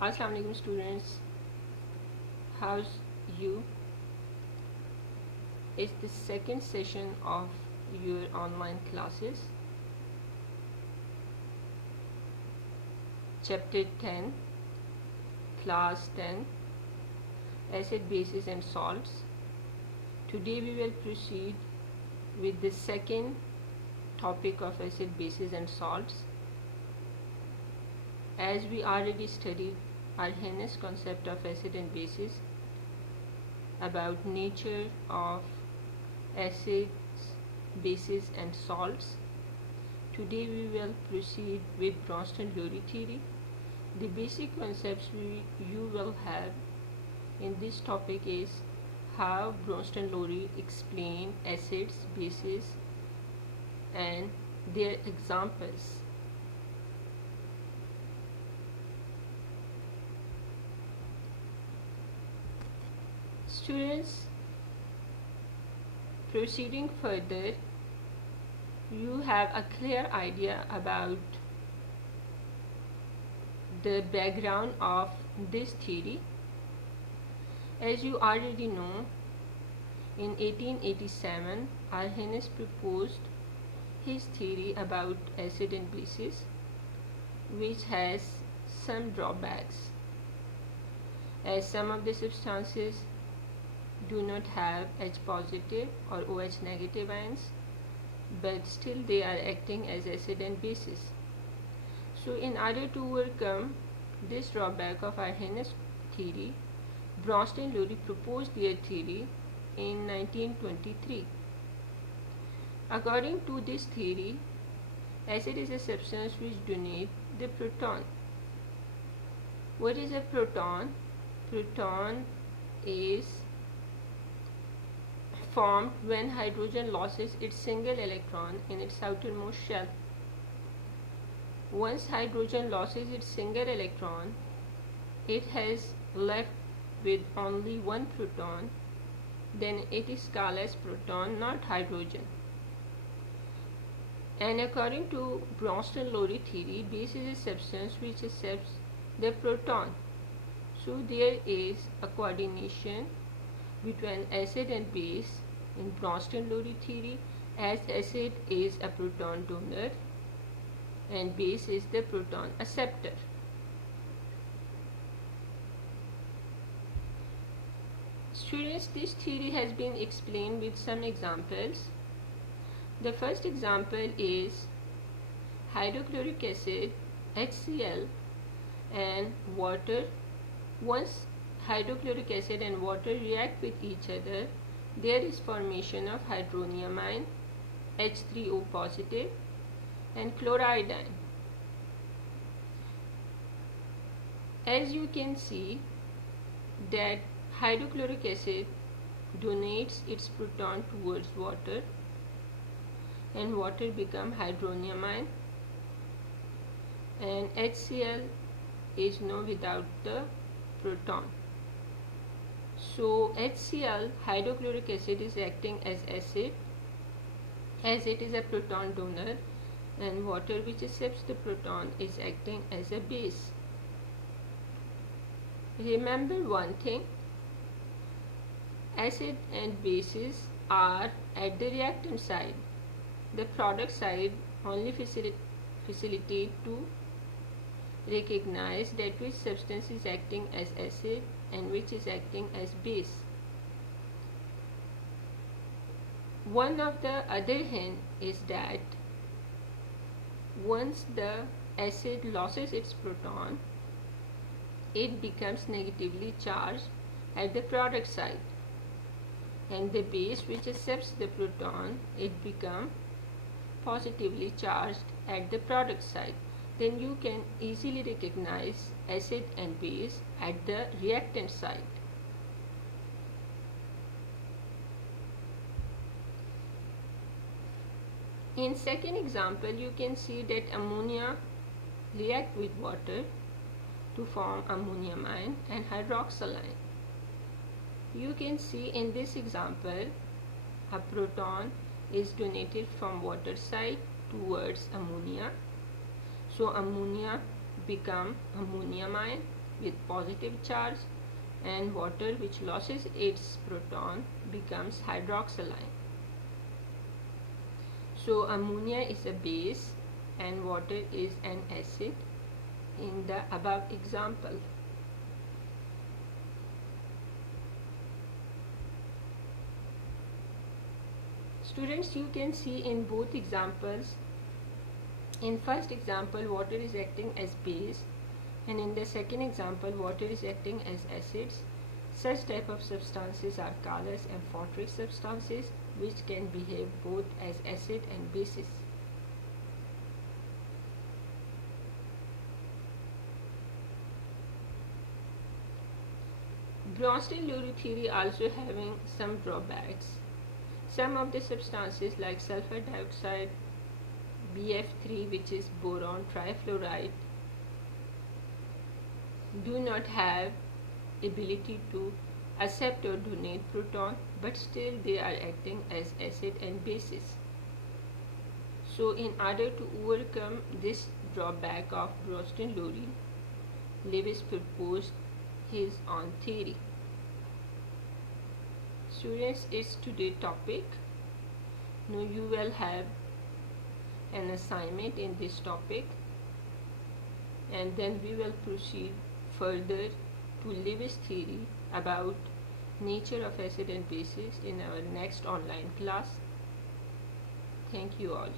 Assalamu alaikum students, how's you? It's the second session of your online classes. Chapter 10, Class 10, Acid, Bases and Salts. Today we will proceed with the second topic of acid, bases and salts. As we already studied Arrhenius concept of acid and bases, about nature of acids, bases and salts. Today we will proceed with Bronsted Lowery theory. The basic concepts you will have in this topic is how Bronsted Lowery explain acids, bases and their examples. Students, proceeding further, you have a clear idea about the background of this theory. As you already know, in 1887, Arrhenius proposed his theory about acid and bases, which has some drawbacks, as some of the substances do not have H positive or OH negative ions, but still they are acting as acid and bases. So in order to overcome this drawback of Arrhenius theory, Bronsted Lowery proposed their theory in 1923. According to this theory, acid is a substance which donates the proton. What is a proton? Proton is formed when hydrogen loses its single electron in its outermost shell. Once hydrogen loses its single electron, it has left with only one proton, then it is called as proton, not hydrogen. And according to Bronsted Lowery theory, base is a substance which accepts the proton. So there is a coordination between acid and base in Bronsted Lowery theory, as acid is a proton donor and base is the proton acceptor. Students, this theory has been explained with some examples. The first example is hydrochloric acid, HCl, and water. Once hydrochloric acid and water react with each other, there is formation of hydronium ion, H3O positive, and chloride ion. As you can see that hydrochloric acid donates its proton towards water and water become hydronium ion, and HCl is no without the proton. So HCl, hydrochloric acid, is acting as acid as it is a proton donor, and water, which accepts the proton, is acting as a base. Remember one thing, acid and bases are at the reactant side. The product side only facilitate to recognize that which substance is acting as acid and which is acting as base. One of the other hint is that once the acid loses its proton, it becomes negatively charged at the product side, and the base, which accepts the proton, it becomes positively charged at the product side. Then you can easily recognize acid and base at the reactant side. In second example, you can see that ammonia react with water to form ammonium ion and hydroxyl ion. You can see in this example, a proton is donated from water side towards ammonia. So ammonia become ammonium ion with positive charge, and water which loses its proton becomes hydroxyline. So ammonia is a base and water is an acid in the above example. Students, you can see in both examples, in first example water is acting as base, and in the second example water is acting as acids. Such type of substances are colorless amphoteric substances which can behave both as acid and bases. Bronsted Lowery theory also having some drawbacks. Some of the substances like sulfur dioxide, BF3 which is boron trifluoride, do not have ability to accept or donate proton, but still they are acting as acid and bases. So in order to overcome this drawback of Bronsted Lowery, Lewis proposed his own theory. Students, it's today's topic. Now you will have an assignment in this topic, and then we will proceed further to Lewis theory about nature of acid and bases in our next online class. Thank you all.